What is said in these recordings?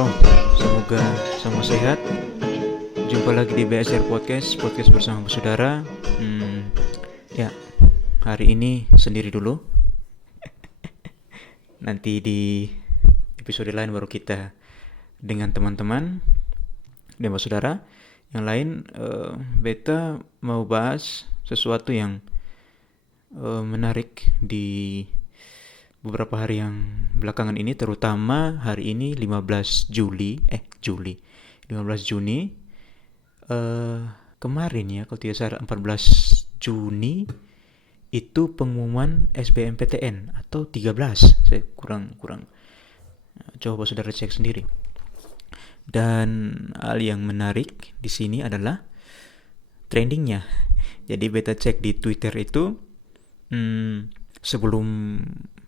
wabarakatuh. Semoga semua sehat. Jumpa lagi di BSR Podcast bersama saudara. Ya, hari ini sendiri dulu. Nanti di episode lain baru kita dengan teman-teman dan saudara. Yang lain, beta mau bahas sesuatu yang menarik di beberapa hari yang belakangan ini, terutama hari ini 15 Juni. Kemarin ya, kalau tidak salah 14 Juni itu pengumuman SBMPTN atau 13. Saya kurang coba saudara cek sendiri. Dan hal yang menarik di sini adalah trendingnya. Jadi beta cek di Twitter itu sebelum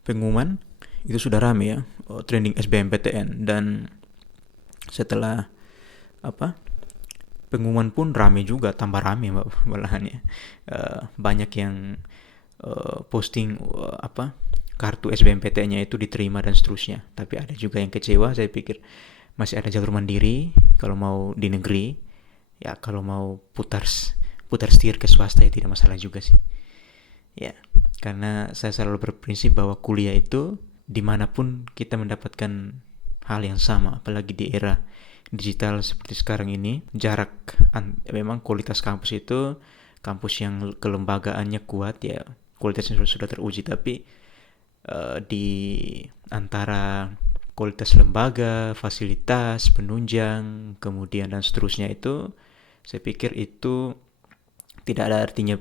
pengumuman itu sudah rame ya, trending SBMPTN, dan setelah pengumuman pun rame juga, tambah rame malahan ya. Banyak yang posting kartu SBMPTN-nya itu diterima dan seterusnya. Tapi ada juga yang kecewa. Saya pikir masih ada jalur mandiri kalau mau di negeri. Ya kalau mau putar setir ke swasta ya tidak masalah juga sih. Ya, karena saya selalu berprinsip bahwa kuliah itu dimanapun kita mendapatkan hal yang sama, apalagi di era digital seperti sekarang ini. Memang kualitas kampus itu kampus yang kelembagaannya kuat ya, kualitasnya sudah teruji, tapi di antara kualitas lembaga, fasilitas, penunjang, kemudian dan seterusnya itu, saya pikir itu tidak ada artinya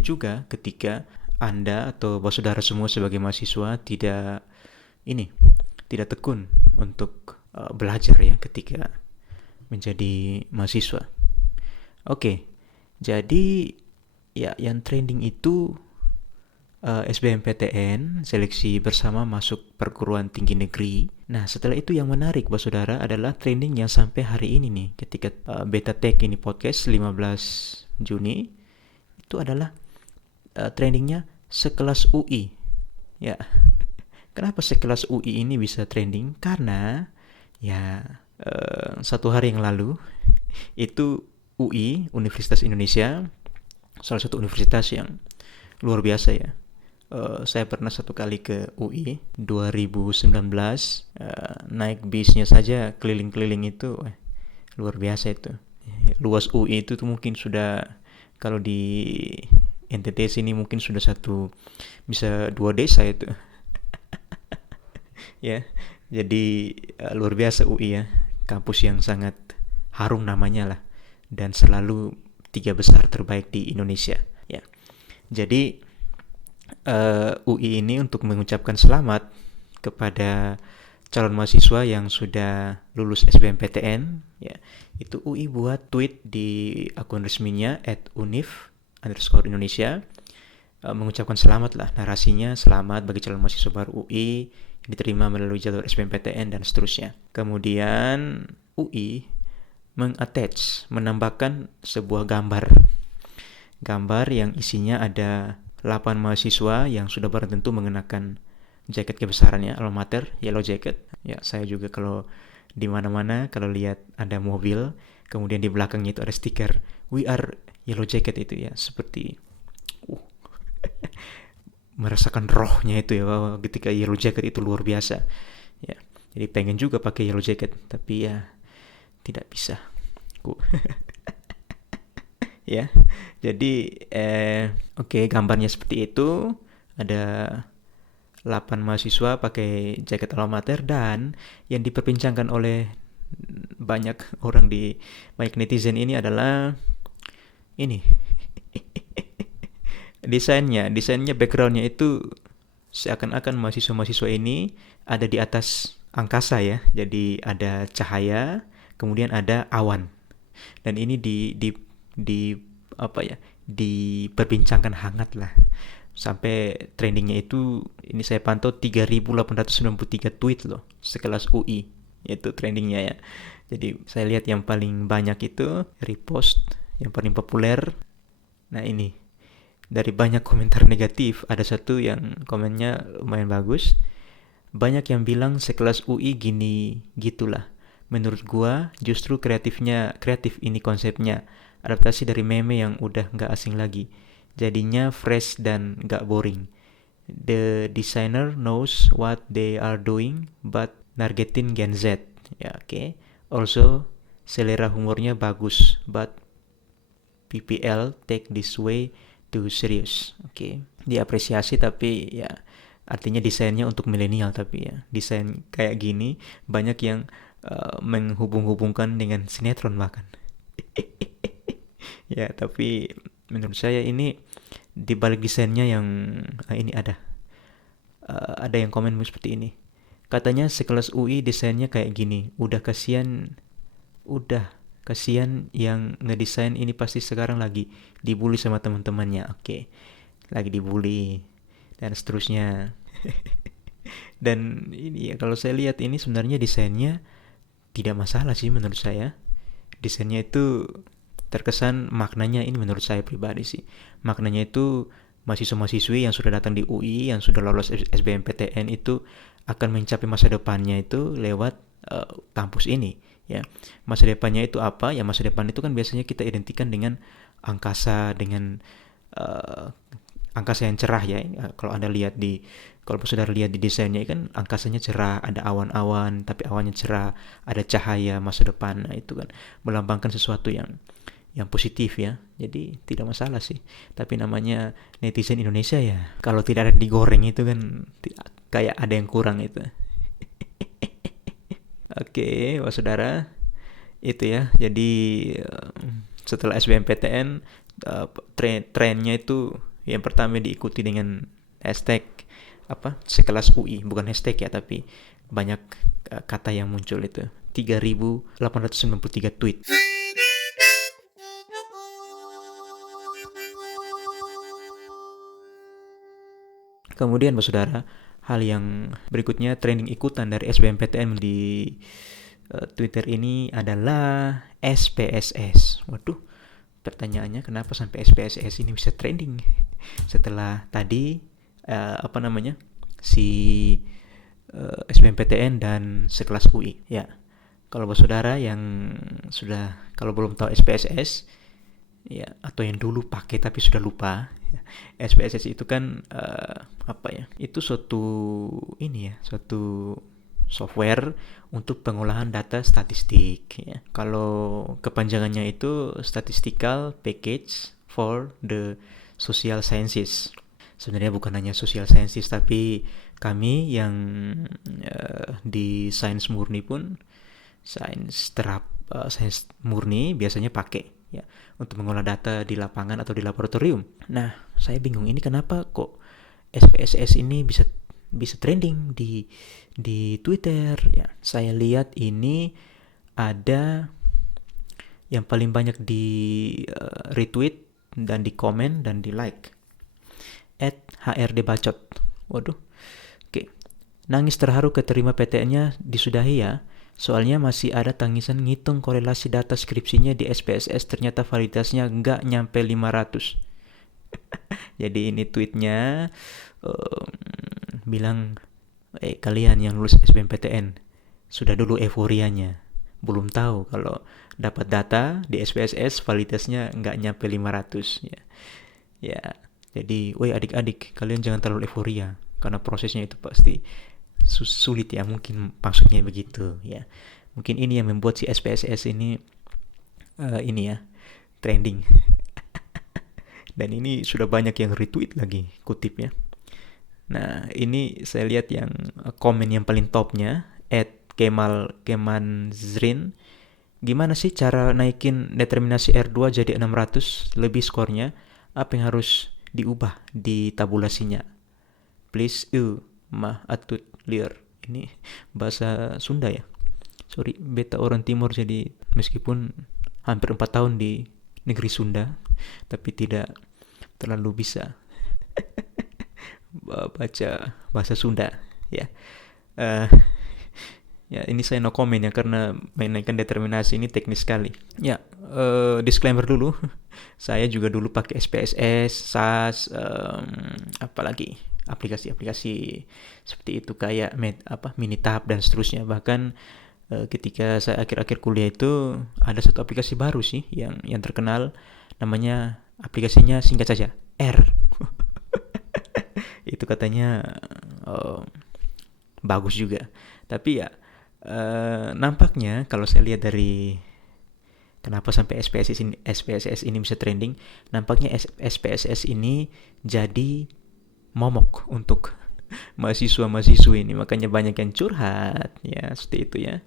juga ketika Anda atau saudara semua sebagai mahasiswa tidak tekun untuk belajar ya ketika menjadi mahasiswa. Oke, jadi ya yang trending itu SBMPTN, seleksi bersama masuk perguruan tinggi negeri. Nah, setelah itu yang menarik buat saudara adalah trending yang sampai hari ini nih, ketika beta take ini podcast 15 Juni, itu adalah trendingnya sekelas UI. Ya, kenapa sekelas UI ini bisa trending? Karena ya satu hari yang lalu itu UI, Universitas Indonesia, salah satu universitas yang luar biasa ya. Saya pernah satu kali ke UI 2019, naik bisnya saja keliling-keliling itu luar biasa itu. Luas UI itu tuh mungkin sudah, kalau di NTT sini mungkin sudah bisa 2 desa itu. Ya, jadi luar biasa UI ya, kampus yang sangat harum namanya lah, dan selalu 3 besar terbaik di Indonesia ya. Jadi UI ini untuk mengucapkan selamat kepada calon mahasiswa yang sudah lulus SBMPTN ya, itu UI buat tweet di akun resminya @unif_Indonesia, mengucapkan selamat lah, narasinya selamat bagi calon mahasiswa baru UI yang diterima melalui jalur SBMPTN dan seterusnya. Kemudian UI menambahkan sebuah gambar yang isinya ada 8 mahasiswa yang sudah barang tentu mengenakan jaket kebesarannya, alma mater, yellow jacket. Ya, saya juga kalau di mana-mana kalau lihat ada mobil, kemudian di belakangnya itu ada stiker "We are yellow jacket" itu ya, seperti merasakan rohnya itu ya, bahwa ketika yellow jacket itu luar biasa. Ya, jadi pengen juga pakai yellow jacket, tapi ya tidak bisa. Ya, jadi gambarnya seperti itu. Ada 8 mahasiswa pakai jaket alma mater, dan yang diperbincangkan oleh banyak netizen ini adalah ini desainnya backgroundnya itu seakan-akan mahasiswa ini ada di atas angkasa ya. Jadi ada cahaya, kemudian ada awan, dan ini diperbincangkan hangat lah, sampai trendingnya itu, ini saya pantau 3.893 tweet loh, sekelas UI itu trendingnya ya. Jadi saya lihat yang paling banyak itu repost, yang paling populer. Nah, ini dari banyak komentar negatif, ada satu yang komennya lumayan bagus. Banyak yang bilang sekelas UI gini gitulah. Menurut gua justru kreatif ini konsepnya. Adaptasi dari meme yang udah nggak asing lagi. Jadinya fresh dan nggak boring. The designer knows what they are doing, but nargetin Gen Z. Ya, oke. Okay. Also, selera humornya bagus, but PPL take this way too serious. Oke. Okay. Diapresiasi tapi ya artinya desainnya untuk milenial, tapi ya desain kayak gini banyak yang menghubung-hubungkan dengan sinetron bahkan. Ya, tapi menurut saya ini di balik desainnya yang ini ada yang komen seperti ini. Katanya sekelas UI desainnya kayak gini. Udah kasihan yang ngedesain ini pasti sekarang lagi dibully sama teman-temannya. Oke. Lagi dibully dan seterusnya. Dan ini ya kalau saya lihat ini sebenarnya desainnya tidak masalah sih menurut saya. Desainnya itu terkesan maknanya ini menurut saya pribadi sih. Maknanya itu mahasiswa-mahasiswi yang sudah datang di UI, yang sudah lolos SBMPTN itu akan mencapai masa depannya itu lewat kampus ini. Ya, masa depannya itu apa? Ya masa depan itu kan biasanya kita identikan dengan angkasa, dengan uh, angkasa yang cerah ya. Kalau saudara lihat di desainnya kan angkasanya cerah, ada awan-awan, tapi awannya cerah, ada cahaya masa depan. Nah, itu kan melambangkan sesuatu yang positif ya. Jadi tidak masalah sih. Tapi namanya netizen Indonesia ya. Kalau tidak ada digoreng itu kan kayak ada yang kurang itu. Oke, Pak Saudara, itu ya. Jadi setelah SBMPTN trennya itu yang pertama diikuti dengan hashtag sekelas UI, bukan hashtag ya, tapi banyak kata yang muncul itu. 3.893 tweet. Kemudian, Saudara, hal yang berikutnya trending ikutan dari SBMPTN di Twitter ini adalah SPSS. Waduh, pertanyaannya kenapa sampai SPSS ini bisa trending? Setelah tadi si SBMPTN dan sekelas UI. Ya, kalau saudara yang kalau belum tahu SPSS ya, atau yang dulu pakai tapi sudah lupa, ya, SPSS itu kan itu suatu software untuk pengolahan data statistik ya. Kalau kepanjangannya itu Statistical Package for the Social Sciences. Sebenarnya bukan hanya social sciences, tapi kami yang di sains murni pun sains murni biasanya pakai ya untuk mengolah data di lapangan atau di laboratorium. Nah, saya bingung ini kenapa kok SPSS ini bisa trending di Twitter ya. Saya lihat ini ada yang paling banyak di retweet dan di komen dan di like @HRD Bacot. Waduh. Oke. Nangis terharu keterima PTN-nya disudahi ya. Soalnya masih ada tangisan ngitung korelasi data skripsinya di SPSS, ternyata validitasnya nggak nyampe 500. Jadi ini tweetnya bilang, kalian yang lulus SBMPTN sudah dulu euforianya, belum tahu kalau dapat data di SPSS validitasnya nggak nyampe 500 ya. Ya, jadi adik-adik kalian jangan terlalu euforia karena prosesnya itu pasti sulit ya, mungkin maksudnya begitu ya. Mungkin ini yang membuat si SPSS ini trending. Dan ini sudah banyak yang retweet lagi kutipnya. Nah, ini saya lihat yang komen yang paling topnya @kemanzrin. Gimana sih cara naikin determinasi R2 jadi 600 lebih skornya? Apa yang harus diubah di tabulasinya? Please mah atut liar. Ini bahasa Sunda ya. Sorry, beta orang timur, jadi meskipun hampir 4 tahun di negeri Sunda, tapi tidak terlalu bisa baca bahasa Sunda ya. Ya ini saya no comment ya, karena menaikkan determinasi ini teknis sekali ya. Disclaimer dulu, saya juga dulu pakai SPSS, SAS, apalagi aplikasi-aplikasi seperti itu kayak Minitab dan seterusnya. Bahkan ketika saya akhir-akhir kuliah itu ada satu aplikasi baru sih yang terkenal, namanya aplikasinya singkat saja R. Itu katanya eh, bagus juga. Tapi ya nampaknya kalau saya lihat dari kenapa sampai SPSS ini bisa trending, nampaknya SPSS ini jadi momok untuk mahasiswa-mahasiswa ini, makanya banyak yang curhat ya seperti itu ya.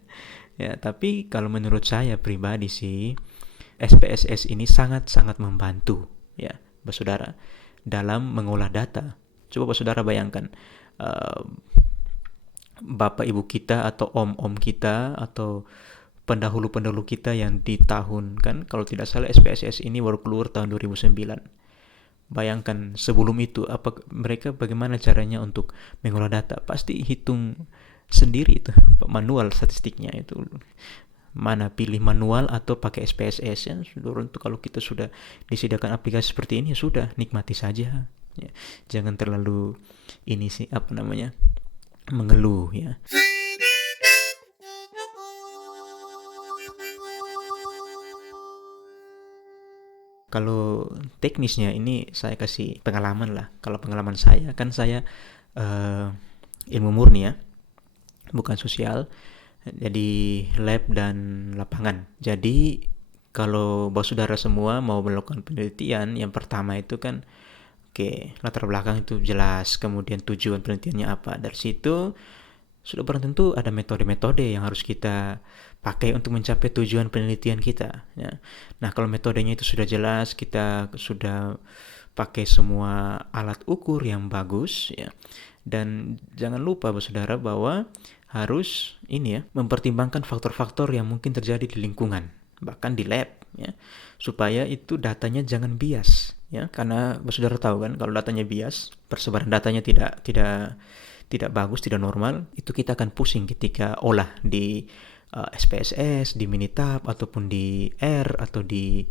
Ya, tapi kalau menurut saya pribadi sih SPSS ini sangat-sangat membantu ya, Saudara, dalam mengolah data. Coba Saudara bayangkan, eh, bapak ibu kita atau om-om kita atau pendahulu-pendahulu kita yang di tahun, kan kalau tidak salah SPSS ini baru keluar tahun 2009. Bayangkan sebelum itu mereka bagaimana caranya untuk mengolah data? Pasti hitung sendiri itu, manual statistiknya itu. Mana pilih manual atau pakai SPSS ya. Untuk kalau kita sudah disediakan aplikasi seperti ini, sudah nikmati saja. Ya. Jangan terlalu ini sih mengeluh ya. Kalau teknisnya ini saya kasih pengalaman lah. Kalau pengalaman saya kan saya uh, ilmu murni ya, bukan sosial. Jadi lab dan lapangan. Jadi kalau saudara semua mau melakukan penelitian, yang pertama itu kan latar belakang itu jelas, kemudian tujuan penelitiannya apa. Dari situ sudah barang tentu ada metode-metode yang harus kita pakai untuk mencapai tujuan penelitian kita ya. Nah, kalau metodenya itu sudah jelas, kita sudah pakai semua alat ukur yang bagus ya. Dan jangan lupa saudara bahwa harus ini ya, mempertimbangkan faktor-faktor yang mungkin terjadi di lingkungan, bahkan di lab ya, supaya itu datanya jangan bias ya. Karena saudara tahu kan, kalau datanya bias, persebaran datanya tidak bagus, tidak normal, itu kita akan pusing ketika olah di SPSS, di Minitab, ataupun di R, atau di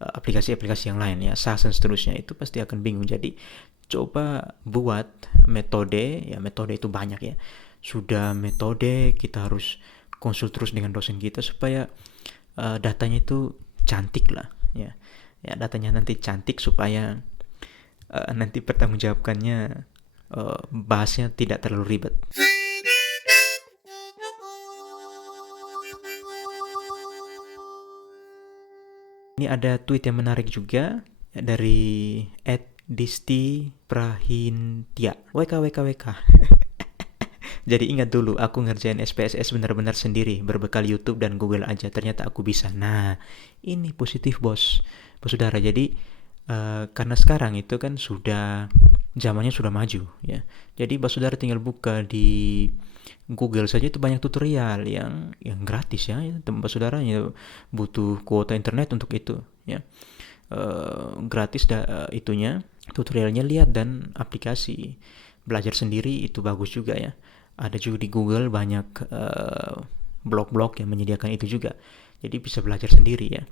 aplikasi-aplikasi yang lain ya, SAS dan seterusnya, itu pasti akan bingung. Jadi coba buat metode, ya metode itu banyak ya. Sudah metode, kita harus konsul terus dengan dosen kita supaya datanya itu cantik lah ya. Ya, datanya nanti cantik supaya nanti pertanggungjawabkannya, bahasnya tidak terlalu ribet. Ini ada tweet yang menarik juga dari @disti_prahintia. WKWKWK. Jadi ingat dulu, aku ngerjain SPSS benar-benar sendiri, berbekal YouTube dan Google aja. Ternyata aku bisa. Nah, ini positif bos saudara. Jadi karena sekarang itu kan sudah zamannya sudah maju ya. Jadi saudara tinggal buka di Google saja itu banyak tutorial yang gratis ya. Tempat saudara ya, butuh kuota internet untuk itu ya. Gratis itunya, tutorialnya, lihat, dan aplikasi belajar sendiri itu bagus juga ya. Ada juga di Google banyak blog-blog yang menyediakan itu juga. Jadi bisa belajar sendiri ya.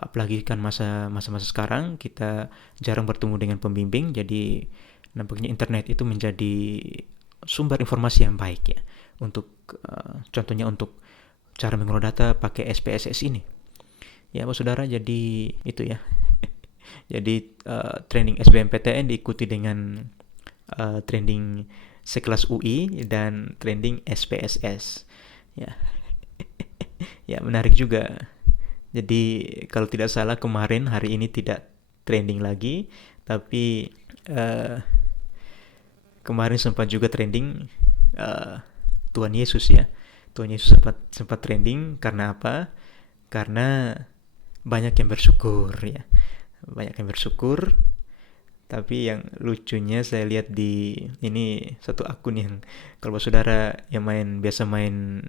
Apalagi kan masa-masa sekarang kita jarang bertemu dengan pembimbing, jadi nampaknya internet itu menjadi sumber informasi yang baik ya. Untuk contohnya untuk cara mengolah data pakai SPSS ini. Ya, saudara, jadi itu ya. Jadi trending SBMPTN diikuti dengan trending sekelas UI dan trending SPSS. Ya. Ya, menarik juga. Jadi kalau tidak salah kemarin, hari ini tidak trending lagi, tapi kemarin sempat juga trending Tuhan Yesus ya. Tuhan Yesus sempat trending karena apa? Karena banyak yang bersyukur ya. Banyak yang bersyukur. Tapi yang lucunya saya lihat di ini satu akun yang, kalau saudara yang biasa main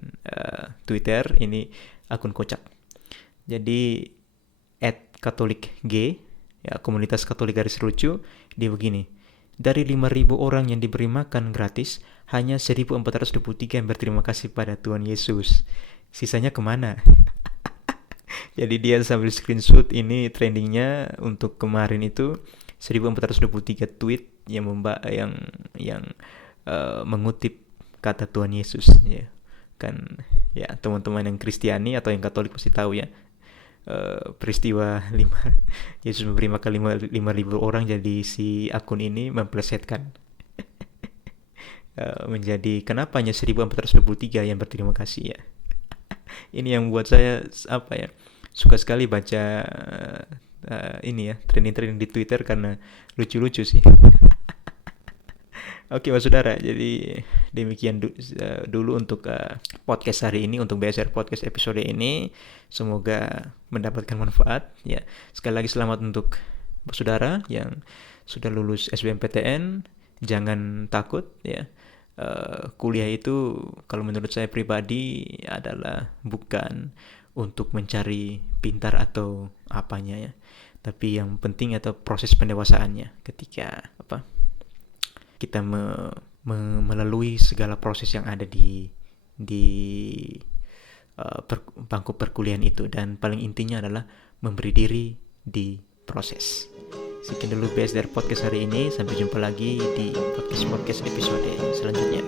Twitter, ini akun kocak. Jadi @katolikg ya, komunitas Katolik garis lucu, dia begini. Dari 5.000 orang yang diberi makan gratis, hanya 1.423 yang berterima kasih pada Tuhan Yesus. Sisanya kemana? Jadi dia sambil screenshot ini trendingnya untuk kemarin itu 1.423 tweet yang mengutip kata Tuhan Yesus, ya kan. Ya, teman-teman yang Kristiani atau yang Katolik pasti tahu ya, peristiwa Yesus memberi makan 5.000 orang. Jadi si akun ini memplesetkan menjadi kenapa hanya 1423 yang berterima kasih ya. Ini yang buat saya suka sekali baca ini ya, trending-trending di Twitter karena lucu-lucu sih. Oke, Mas Saudara, jadi demikian dulu untuk podcast hari ini, untuk BSR Podcast episode ini. Semoga mendapatkan manfaat ya. Sekali lagi selamat untuk saudara yang sudah lulus SBMPTN. Jangan takut ya. Kuliah itu kalau menurut saya pribadi adalah bukan untuk mencari pintar atau apanya ya, tapi yang penting atau proses pendewasaannya ketika kita melalui segala proses yang ada di bangku perkuliahan itu, dan paling intinya adalah memberi diri di proses. Sekian dulu BSR Podcast hari ini. Sampai jumpa lagi di podcast episode selanjutnya.